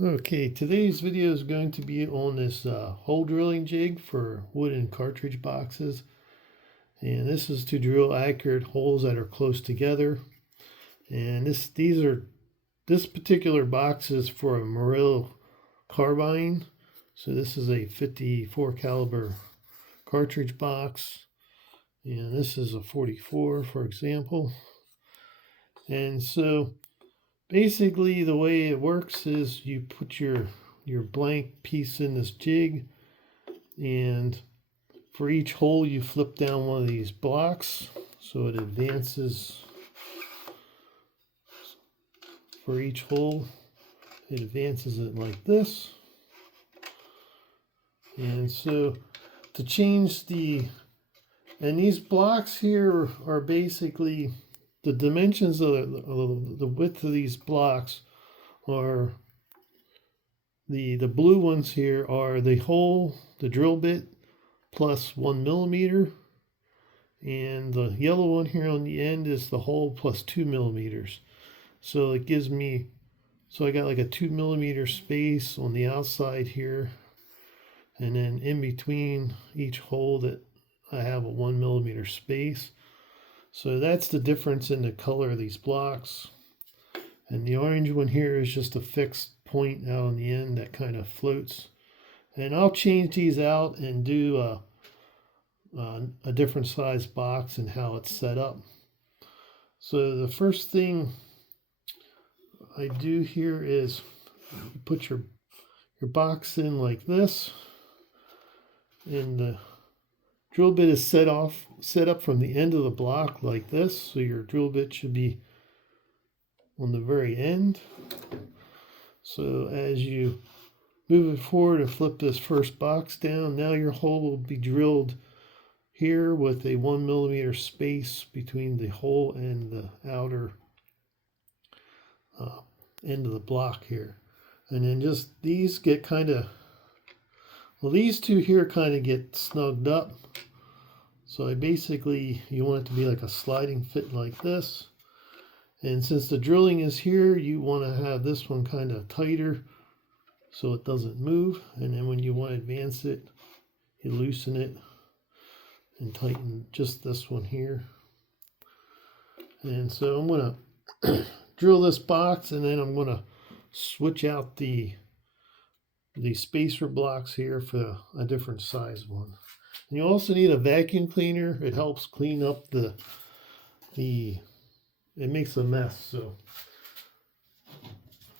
Okay, today's video is going to be on this hole drilling jig for wooden cartridge boxes. And this is to drill accurate holes that are close together. And this particular box is for a Morel carbine. So this is a 54 caliber cartridge box. And this is a 44, for example. And so basically, the way it works is you put your blank piece in this jig, and for each hole you flip down one of these blocks so it advances. For each hole it advances it like this. And so to change and these blocks here are basically the dimensions of the width of these blocks are the blue ones here are the hole, the drill bit plus 1 millimeter, and the yellow one here on the end is the hole plus 2 millimeters. So it gives me, so I got like a 2 millimeter space on the outside here, and then in between each hole that I have a 1 millimeter space. So that's the difference in the color of these blocks. And the orange one here is just a fixed point out on the end that kind of floats. And I'll change these out and do a different size box and how it's set up. So the first thing I do here is you put your box in like this, and the drill bit is set up from the end of the block like this, so your drill bit should be on the very end. So as you move it forward and flip this first box down, now your hole will be drilled here with a 1 millimeter space between the hole and the outer end of the block here. And then just these get kind of, well, these two here kind of get snugged up. So you want it to be like a sliding fit like this. And since the drilling is here, you want to have this one kind of tighter so it doesn't move. And then when you want to advance it, you loosen it and tighten just this one here. And so I'm going to drill this box, and then I'm going to switch out the spacer blocks here for a different size one. And you also need a vacuum cleaner. It helps clean up it makes a mess. So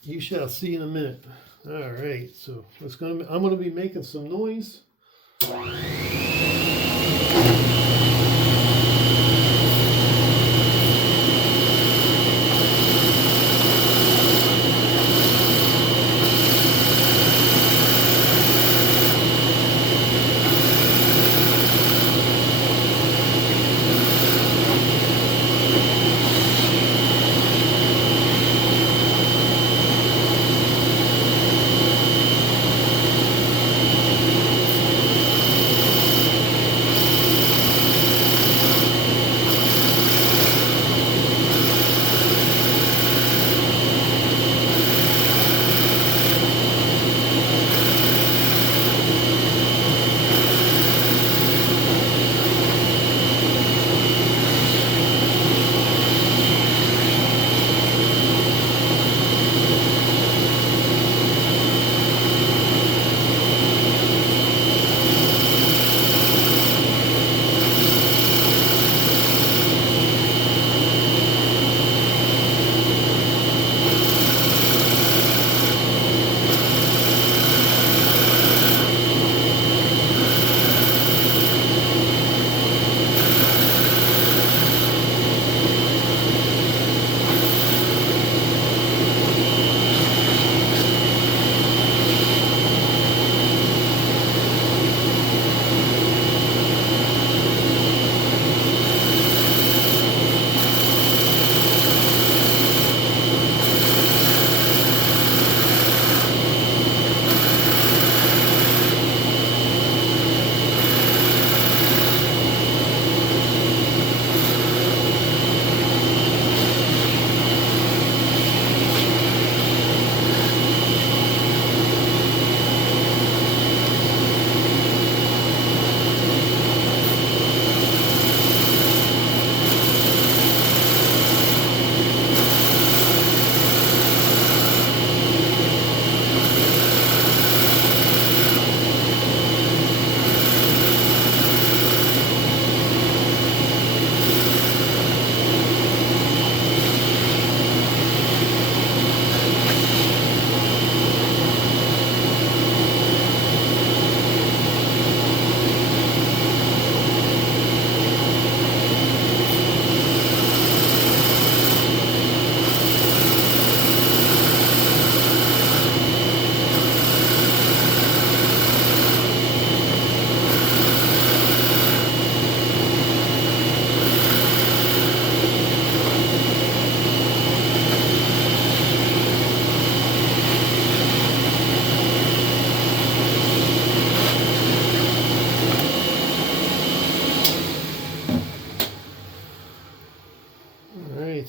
you shall see in a minute. All right, so I'm going to be making some noise.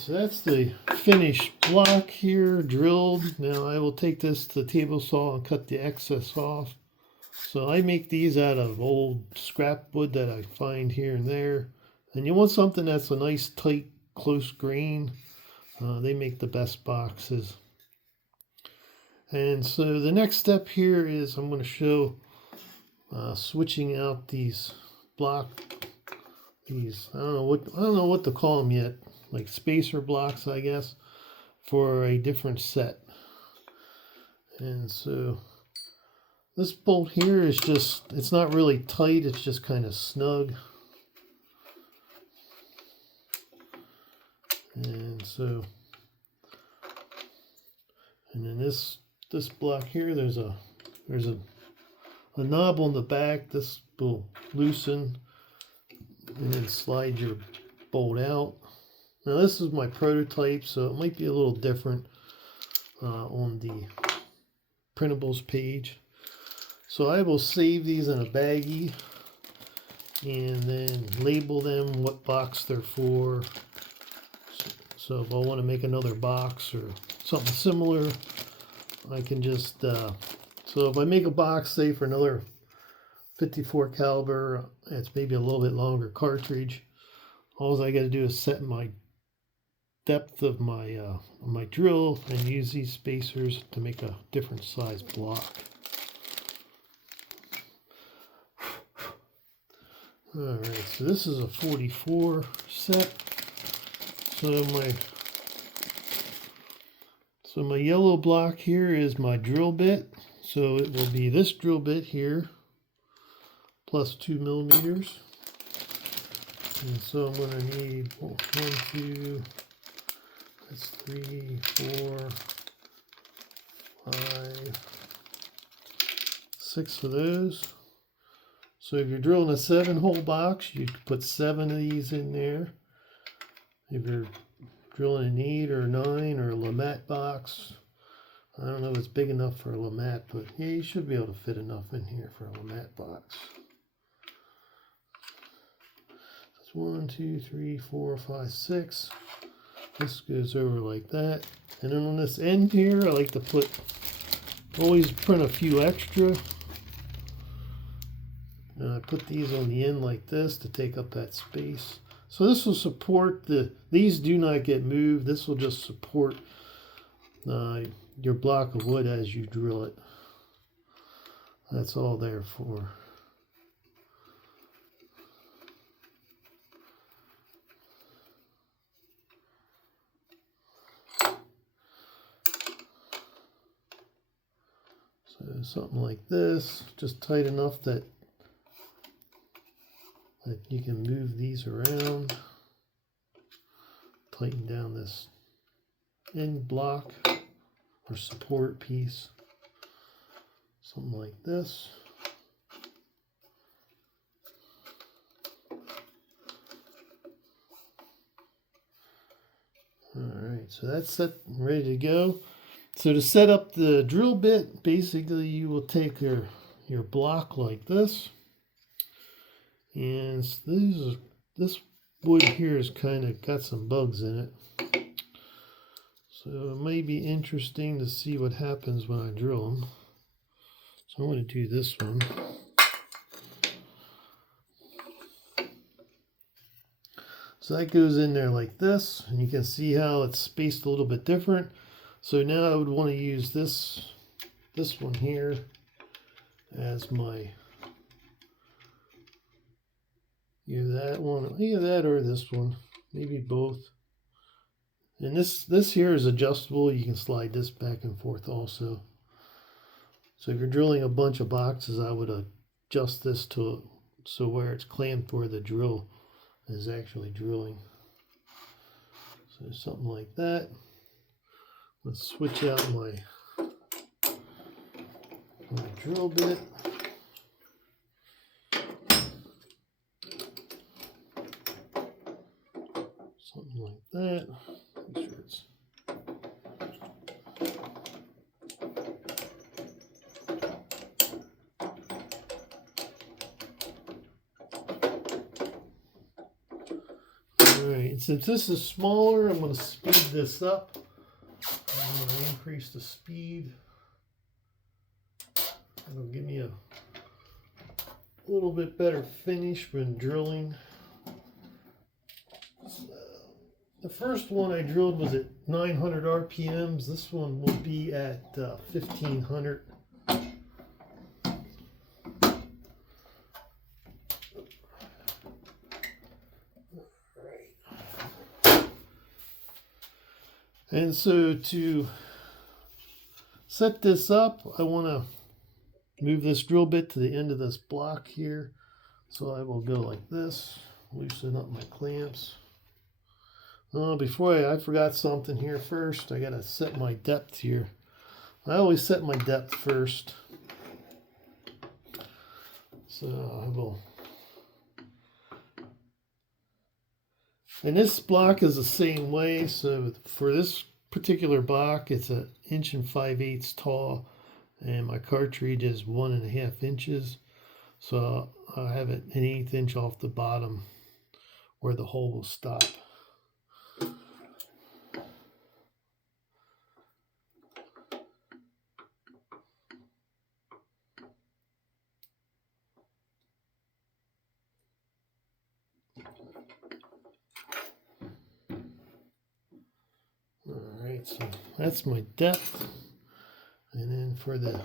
so that's the finished block here, drilled. Now I will take this to the table saw and cut the excess off. So I make these out of old scrap wood that I find here and there. And you want something that's a nice, tight, close grain. They make the best boxes. And so the next step here is I'm going to show switching out these I don't know what to call them yet, like spacer blocks, I guess, for a different set. And so this bolt here is just, it's not really tight, it's just kind of snug. And so, and then this block here, there's a knob on the back. This will loosen and then slide your bolt out. Now this is my prototype, so it might be a little different on the printables page. So I will save these in a baggie and then label them what box they're for. So if I want to make another box or something similar, I can just, so if I make a box, say for another 54 caliber, it's maybe a little bit longer cartridge, all I got to do is set my depth of my my drill and use these spacers to make a different size block. Alright, so this is a 44 set. So my yellow block here is my drill bit. So it will be this drill bit here plus 2 millimeters. And so I'm going to need 1, 2, that's 3, 4, 5, 6 of those. So if you're drilling a 7-hole box, you could put 7 of these in there. If you're drilling an 8 or 9 or a Lamat box, I don't know if it's big enough for a Lamat, but yeah, you should be able to fit enough in here for a Lamat box. That's 1, 2, 3, 4, 5, 6. This goes over like that. And then on this end here, I like to always print a few extra. And I put these on the end like this to take up that space. So this will support these do not get moved. This will just support your block of wood as you drill it. That's all there for. So something like this, just tight enough that you can move these around. Tighten down this end block or support piece. Something like this. Alright, so that's set and ready to go. So to set up the drill bit, basically you will take your block like this. And this wood here has kind of got some bugs in it. So it may be interesting to see what happens when I drill them. So I'm going to do this one. So that goes in there like this, and you can see how it's spaced a little bit different. So now I would want to use this one here as my, either that or this one, maybe both. And this here is adjustable. You can slide this back and forth also. So if you're drilling a bunch of boxes, I would adjust this to so where it's clamped where the drill is actually drilling. So something like that. Let's switch out my drill bit. Something like that. Make sure it's Alright, since this is smaller, I'm going to speed this up. I'm going to increase the speed. It'll give me a little bit better finish when drilling. The first one I drilled was at 900 RPMs. This one will be at 1500. And so to set this up, I want to move this drill bit to the end of this block here. So I will go like this, loosen up my clamps. Before I forgot something here first. I got to set my depth here. I always set my depth first. So I will. And this block is the same way. So for this particular block, it's 1 5/8 inches tall, and my cartridge is 1.5 inches. So I have it 1/8 inch off the bottom where the hole will stop. Alright, so that's my depth. And then for the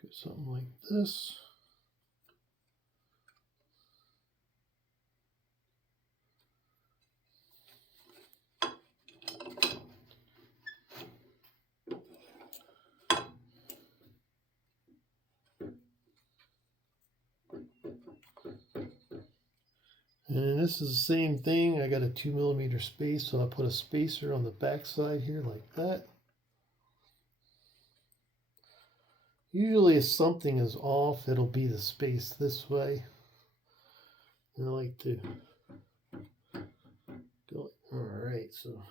go something like this. And this is the same thing. I got a 2mm space, so I'll put a spacer on the back side here like that. Usually if something is off, it'll be the space this way. And I like to go, alright, so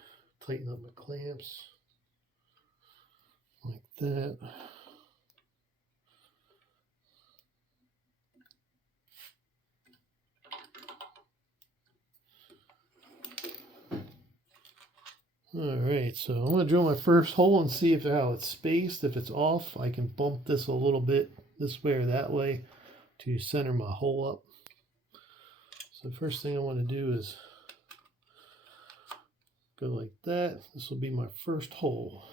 tighten up my clamps like that. Alright, so I'm going to drill my first hole and see how it's spaced. If it's off, I can bump this a little bit this way or that way to center my hole up. So the first thing I want to do is go like that. This will be my first hole.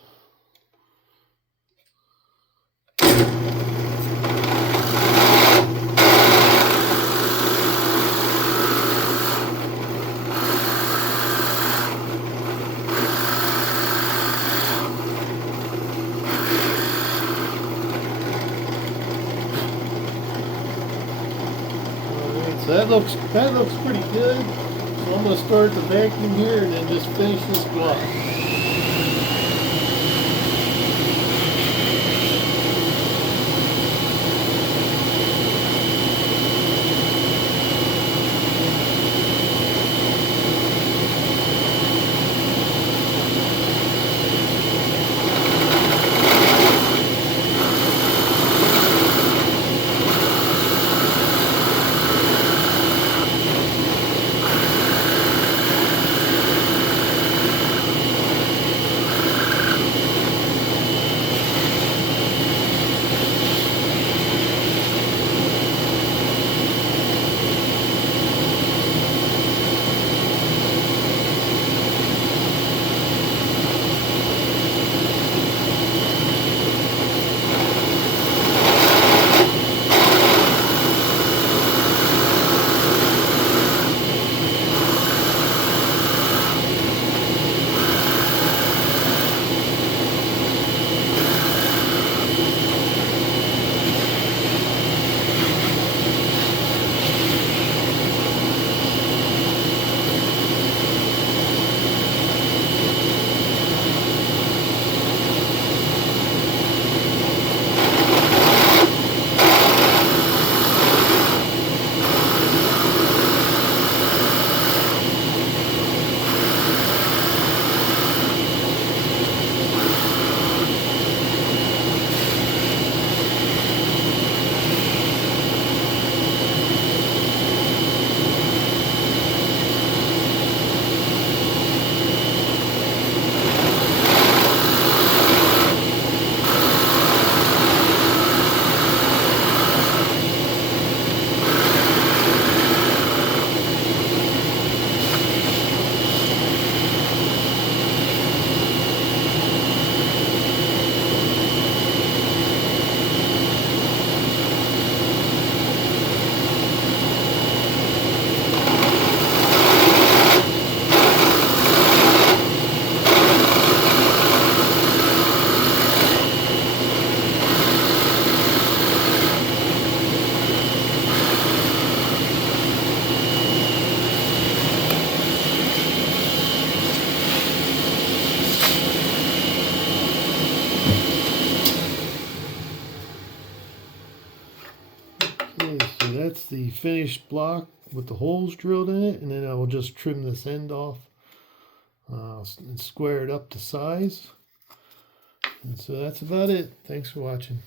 That looks pretty good. So I'm going to start the vacuum here and then just finish this block. that's the finished block with the holes drilled in it, and then I will just trim this end off and square it up to size. And so that's about it. Thanks for watching.